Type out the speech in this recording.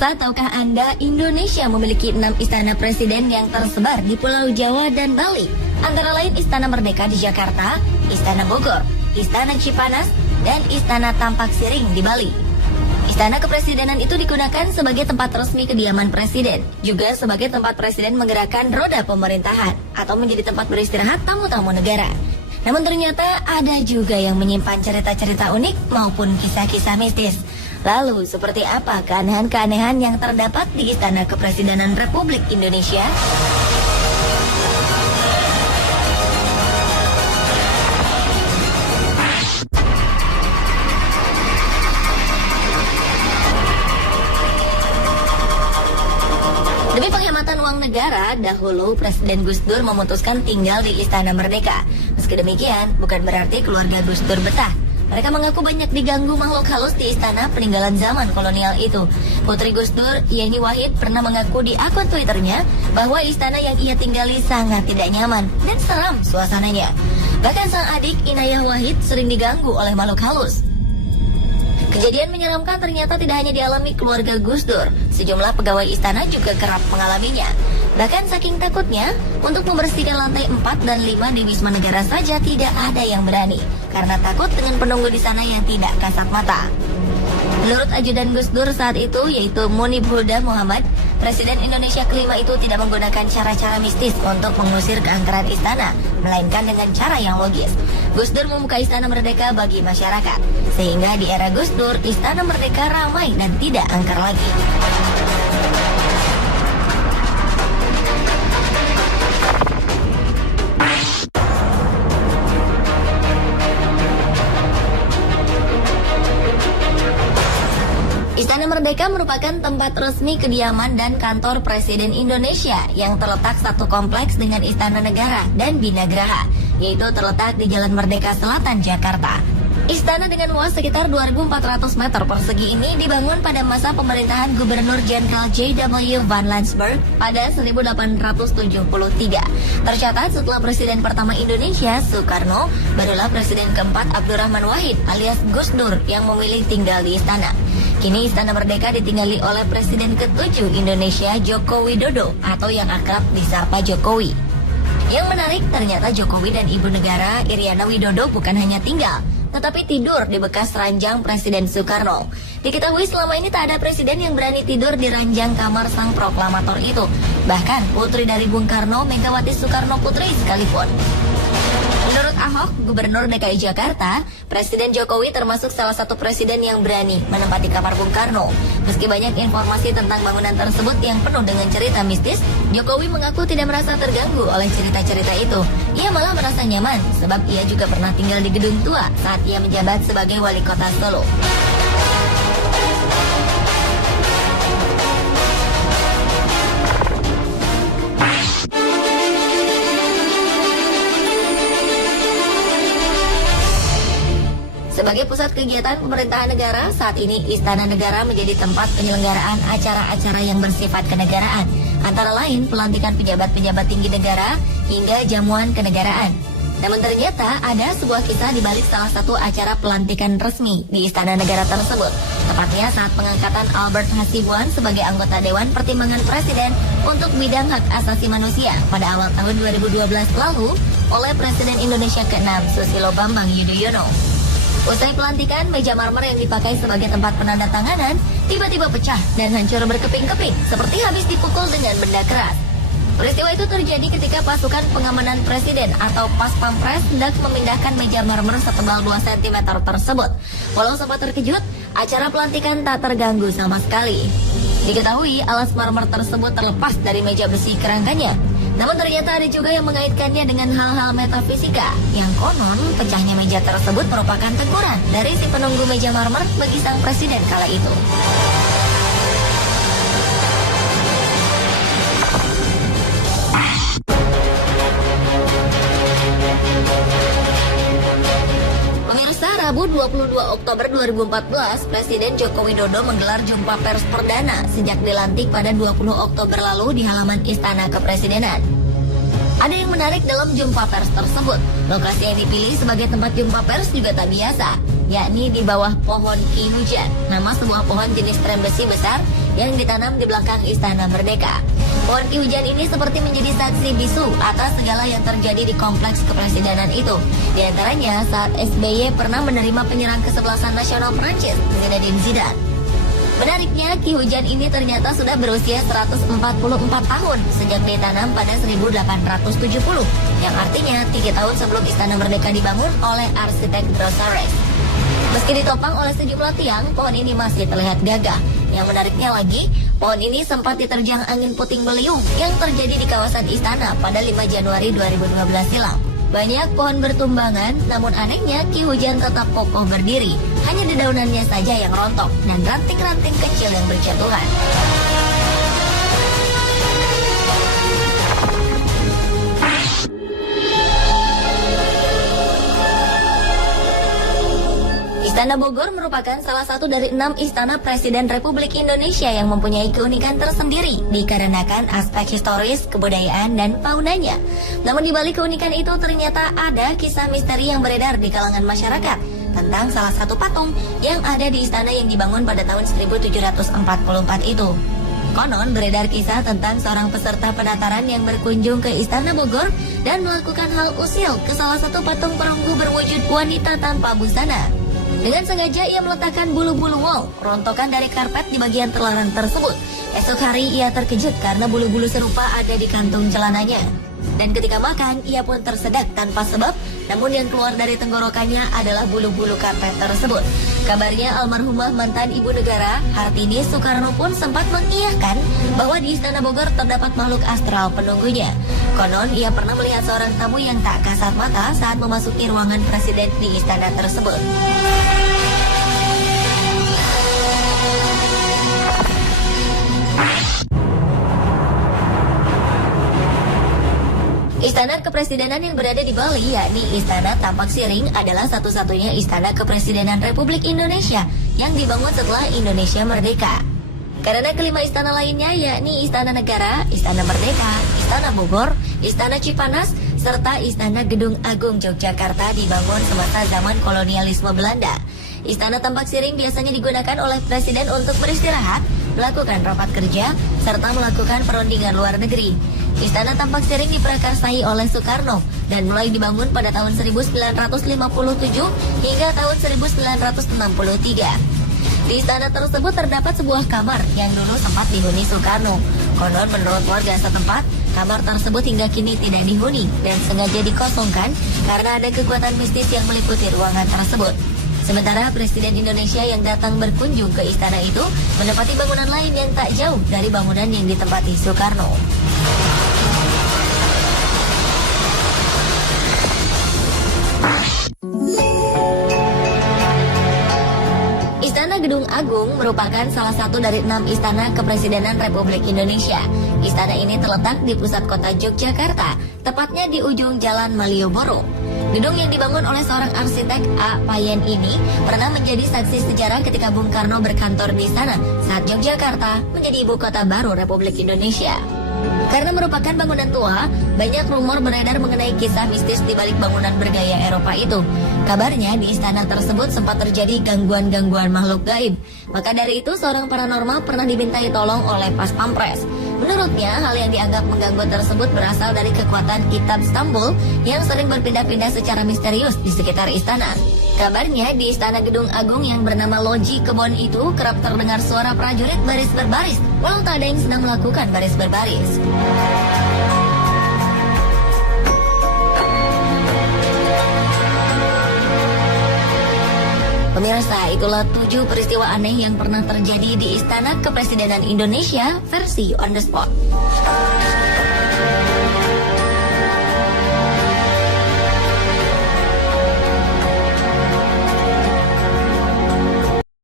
Pemirsa, tahukah Anda Indonesia memiliki 6 istana presiden yang tersebar di Pulau Jawa dan Bali? Antara lain Istana Merdeka di Jakarta, Istana Bogor, Istana Cipanas, dan Istana Tampak Siring di Bali. Istana kepresidenan itu digunakan sebagai tempat resmi kediaman presiden, juga sebagai tempat presiden menggerakkan roda pemerintahan, atau menjadi tempat beristirahat tamu-tamu negara. Namun ternyata ada juga yang menyimpan cerita-cerita unik maupun kisah-kisah mistis. Lalu, seperti apa keanehan-keanehan yang terdapat di Istana Kepresidenan Republik Indonesia? Demi penghematan uang negara, dahulu Presiden Gus Dur memutuskan tinggal di Istana Merdeka. Meski demikian, bukan berarti keluarga Gus Dur betah. Mereka mengaku banyak diganggu makhluk halus di istana peninggalan zaman kolonial itu. Putri Gus Dur, Yeni Wahid, pernah mengaku di akun Twitternya bahwa istana yang ia tinggali sangat tidak nyaman dan seram suasananya. Bahkan sang adik Inayah Wahid sering diganggu oleh makhluk halus. Kejadian menyeramkan ternyata tidak hanya dialami keluarga Gus Dur. Sejumlah pegawai istana juga kerap mengalaminya. Bahkan saking takutnya, untuk membersihkan lantai 4 dan 5 di Wisma Negara saja tidak ada yang berani. Karena takut dengan penunggu di sana yang tidak kasat mata. Menurut ajudan Gus Dur saat itu, yaitu Munib Huda Muhammad, Presiden Indonesia kelima itu tidak menggunakan cara-cara mistis untuk mengusir keangkeran istana, melainkan dengan cara yang logis. Gus Dur membuka Istana Merdeka bagi masyarakat, sehingga di era Gus Dur, Istana Merdeka ramai dan tidak angker lagi. Istana Merdeka merupakan tempat resmi kediaman dan kantor Presiden Indonesia yang terletak satu kompleks dengan Istana Negara dan Binagraha, yaitu terletak di Jalan Merdeka Selatan, Jakarta. Istana dengan luas sekitar 2.400 meter persegi ini dibangun pada masa pemerintahan Gubernur Jenderal J.W. Van Lansberg pada 1873. Tercatat setelah Presiden pertama Indonesia, Soekarno, barulah Presiden keempat Abdurrahman Wahid alias Gus Dur yang memilih tinggal di istana. Kini Istana Merdeka ditinggali oleh Presiden ke-7 Indonesia, Joko Widodo, atau yang akrab disapa Jokowi. Yang menarik, ternyata Jokowi dan Ibu Negara Iriana Widodo bukan hanya tinggal, tetapi tidur di bekas ranjang Presiden Soekarno. Diketahui selama ini tak ada presiden yang berani tidur di ranjang kamar sang proklamator itu. Bahkan putri dari Bung Karno, Megawati Soekarno Putri sekalipun. Menurut Ahok, Gubernur DKI Jakarta, Presiden Jokowi termasuk salah satu presiden yang berani menempati kamar Bung Karno. Meski banyak informasi tentang bangunan tersebut yang penuh dengan cerita mistis, Jokowi mengaku tidak merasa terganggu oleh cerita-cerita itu. Ia malah merasa nyaman, sebab ia juga pernah tinggal di gedung tua saat ia menjabat sebagai wali kota Solo. Sebagai pusat kegiatan pemerintahan negara, saat ini Istana Negara menjadi tempat penyelenggaraan acara-acara yang bersifat kenegaraan, antara lain pelantikan pejabat-pejabat tinggi negara hingga jamuan kenegaraan. Namun ternyata ada sebuah kisah di balik salah satu acara pelantikan resmi di Istana Negara tersebut, tepatnya saat pengangkatan Albert Hasibuan sebagai anggota Dewan Pertimbangan Presiden untuk bidang hak asasi manusia pada awal tahun 2012 lalu oleh Presiden Indonesia ke-6 Susilo Bambang Yudhoyono. Usai pelantikan, meja marmer yang dipakai sebagai tempat penandatanganan tiba-tiba pecah dan hancur berkeping-keping seperti habis dipukul dengan benda keras. Peristiwa itu terjadi ketika pasukan pengamanan presiden atau Pas Pampres hendak memindahkan meja marmer setebal 2 cm tersebut. Walau sempat terkejut, acara pelantikan tak terganggu sama sekali. Diketahui alas marmer tersebut terlepas dari meja besi kerangkanya. Namun ternyata ada juga yang mengaitkannya dengan hal-hal metafisika, yang konon pecahnya meja tersebut merupakan teguran dari si penunggu meja marmer bagi sang presiden kala itu. Pemirsa, Rabu 22 Oktober 2014, Presiden Joko Widodo menggelar jumpa pers perdana sejak dilantik pada 20 Oktober lalu di halaman Istana Kepresidenan. Ada yang menarik dalam jumpa pers tersebut. Lokasi yang dipilih sebagai tempat jumpa pers juga tak biasa. yakni di bawah pohon Ki Hujan, nama sebuah pohon jenis trem besi besar yang ditanam di belakang Istana Merdeka. Pohon Ki Hujan ini seperti menjadi saksi bisu atas segala yang terjadi di kompleks kepresidenan itu. Di antaranya saat SBY pernah menerima penyerang kesebelasan nasional Prancis, Zinedine Zidane. Menariknya, Ki Hujan ini ternyata sudah berusia 144 tahun sejak ditanam pada 1870, yang artinya 3 tahun sebelum Istana Merdeka dibangun oleh arsitek Drossares. Meski ditopang oleh sejumlah tiang, pohon ini masih terlihat gagah. Yang menariknya lagi, pohon ini sempat diterjang angin puting beliung yang terjadi di kawasan istana pada 5 Januari 2012 silam. Banyak pohon bertumbangan, namun anehnya Ki Hujan tetap kokoh berdiri. Hanya dedaunannya saja yang rontok dan ranting-ranting kecil yang berjatuhan. Istana Bogor merupakan salah satu dari 6 istana Presiden Republik Indonesia yang mempunyai keunikan tersendiri dikarenakan aspek historis, kebudayaan, dan faunanya. Namun di balik keunikan itu ternyata ada kisah misteri yang beredar di kalangan masyarakat tentang salah satu patung yang ada di istana yang dibangun pada tahun 1744 itu. Konon beredar kisah tentang seorang peserta pendataran yang berkunjung ke Istana Bogor dan melakukan hal usil ke salah satu patung perunggu berwujud wanita tanpa busana. Dengan sengaja ia meletakkan bulu-bulu wol, rontokan dari karpet di bagian terlarang tersebut. Esok hari ia terkejut karena bulu-bulu serupa ada di kantung celananya. Dan ketika makan, ia pun tersedak tanpa sebab, namun yang keluar dari tenggorokannya adalah bulu-bulu karpet tersebut. Kabarnya almarhumah mantan ibu negara, Hartini Soekarno pun sempat mengiyahkan bahwa di Istana Bogor terdapat makhluk astral penunggunya. Konon, ia pernah melihat seorang tamu yang tak kasat mata saat memasuki ruangan presiden di istana tersebut. Istana Kepresidenan yang berada di Bali, yakni Istana Tampak Siring, adalah satu-satunya istana kepresidenan Republik Indonesia yang dibangun setelah Indonesia merdeka. Karena kelima istana lainnya, yakni Istana Negara, Istana Merdeka, Istana Bogor, Istana Cipanas, serta Istana Gedung Agung Yogyakarta dibangun semasa zaman kolonialisme Belanda. Istana Tampak Siring biasanya digunakan oleh presiden untuk beristirahat, melakukan rapat kerja, serta melakukan perundingan luar negeri. Istana Tampak Siring diprakarsai oleh Soekarno dan mulai dibangun pada tahun 1957 hingga tahun 1963. Di istana tersebut terdapat sebuah kamar yang dulu sempat dihuni Soekarno. Konon menurut warga setempat, kamar tersebut hingga kini tidak dihuni dan sengaja dikosongkan karena ada kekuatan mistis yang meliputi ruangan tersebut. Sementara Presiden Indonesia yang datang berkunjung ke istana itu menempati bangunan lain yang tak jauh dari bangunan yang ditempati Soekarno. Istana Gedung Agung merupakan salah satu dari 6 istana kepresidenan Republik Indonesia. Istana ini terletak di pusat kota Yogyakarta, tepatnya di ujung Jalan Malioboro. Gedung yang dibangun oleh seorang arsitek A. Payen ini pernah menjadi saksi sejarah ketika Bung Karno berkantor di sana saat Yogyakarta menjadi ibu kota baru Republik Indonesia. Karena merupakan bangunan tua, banyak rumor beredar mengenai kisah mistis di balik bangunan bergaya Eropa itu. Kabarnya di istana tersebut sempat terjadi gangguan-gangguan makhluk gaib. Maka dari itu seorang paranormal pernah dimintai tolong oleh Pas Pampres. Menurutnya, hal yang dianggap mengganggu tersebut berasal dari kekuatan kitab Stambul yang sering berpindah-pindah secara misterius di sekitar istana. Kabarnya di Istana Gedung Agung yang bernama Loji Kebon itu kerap terdengar suara prajurit baris berbaris, walau tak ada yang sedang melakukan baris berbaris. Pemirsa, itulah 7 peristiwa aneh yang pernah terjadi di Istana Kepresidenan Indonesia versi on the spot.